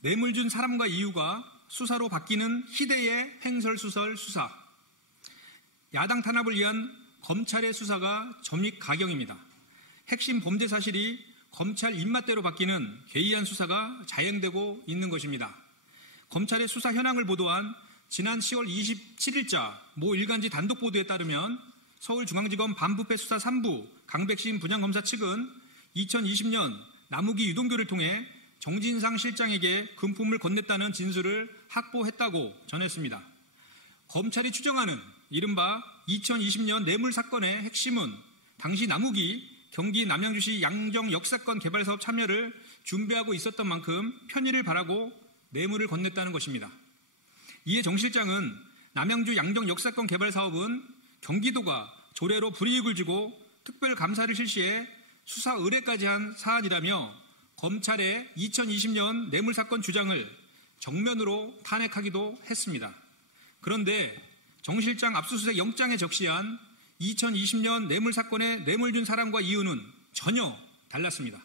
뇌물 준 사람과 이유가 수사로 바뀌는 희대의 횡설수설 수사. 야당 탄압을 위한 검찰의 수사가 점입가경입니다. 핵심 범죄 사실이 검찰 입맛대로 바뀌는 괴이한 수사가 자행되고 있는 것입니다. 검찰의 수사 현황을 보도한 지난 10월 27일자 모 일간지 단독 보도에 따르면 서울중앙지검 반부패 수사 3부 강백신 부장검사 측은 2020년 남욱이 유동규를 통해 정진상 실장에게 금품을 건넸다는 진술을 확보했다고 전했습니다. 검찰이 추정하는 이른바 2020년 뇌물 사건의 핵심은 당시 남욱이 경기 남양주시 양정 역사권 개발사업 참여를 준비하고 있었던 만큼 편의를 바라고 뇌물을 건넸다는 것입니다. 이에 정 실장은 남양주 양정 역사권 개발 사업은 경기도가 조례로 불이익을 주고 특별감사를 실시해 수사 의뢰까지 한 사안이라며 검찰의 2020년 뇌물사건 주장을 정면으로 탄핵하기도 했습니다. 그런데 정 실장 압수수색 영장에 적시한 2020년 뇌물사건의 뇌물 준 사람과 이유는 전혀 달랐습니다.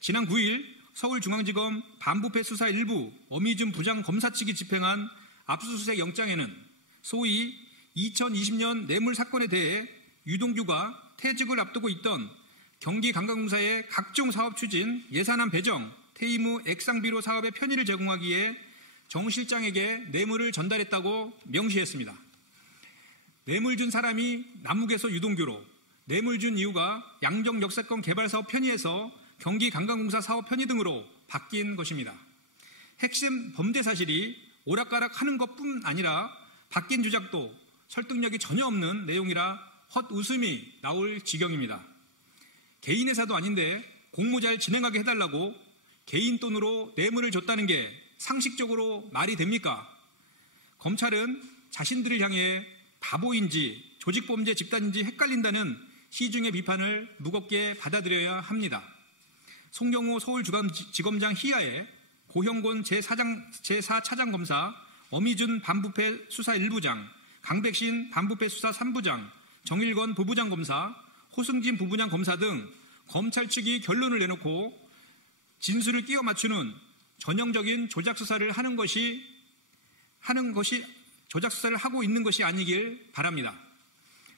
지난 9일 서울중앙지검 반부패 수사 일부 어미준 부장검사 측이 집행한 압수수색 영장에는 소위 2020년 뇌물 사건에 대해 유동규가 퇴직을 앞두고 있던 경기관광공사의 각종 사업 추진, 예산안 배정, 퇴임 후 액상비로 사업에 편의를 제공하기에 정 실장에게 뇌물을 전달했다고 명시했습니다. 뇌물 준 사람이 남욱에서 유동규로, 뇌물 준 이유가 양정 역사권 개발 사업 편의에서 경기관광공사 사업 편의 등으로 바뀐 것입니다. 핵심 범죄 사실이 오락가락하는 것뿐 아니라 바뀐 주작도 설득력이 전혀 없는 내용이라 헛웃음이 나올 지경입니다. 개인 회사도 아닌데 공모 잘 진행하게 해달라고 개인 돈으로 뇌물을 줬다는 게 상식적으로 말이 됩니까? 검찰은 자신들을 향해 바보인지 조직범죄 집단인지 헷갈린다는 시중의 비판을 무겁게 받아들여야 합니다. 송경호 서울지검장 희하에 고형곤 제4차장검사, 어미준 반부패 수사 1부장, 강백신 반부패 수사 3부장, 정일건 부부장 검사, 호승진 부부장 검사 등 검찰 측이 결론을 내놓고 진술을 끼워 맞추는 전형적인 조작 수사를 조작 수사를 하고 있는 것이 아니길 바랍니다.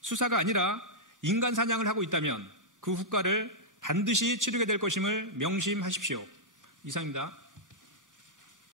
수사가 아니라 인간 사냥을 하고 있다면 그 후과를 반드시 치르게 될 것임을 명심하십시오. 이상입니다.